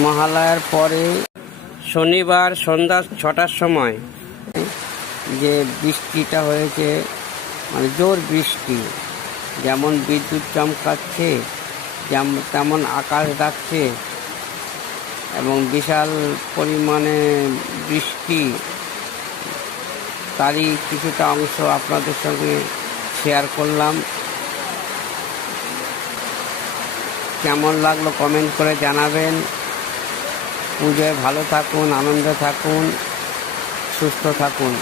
মহালয়ার পরে শনিবার সন্ধ্যা 6টার সময় যে বৃষ্টিটা হয়েছে, মানে জোর বৃষ্টি, যেমন বিদ্যুৎ চমকাচ্ছে তেমন আকাশ ডাকছে এবং বিশাল পরিমাণে বৃষ্টি, তারই কিছুটা অংশ আপনাদের সঙ্গে শেয়ার করলাম। কেমন লাগলো কমেন্ট করে জানাবেন। পুজোয় ভালো থাকুন, আনন্দে থাকুন, সুস্থ থাকুন।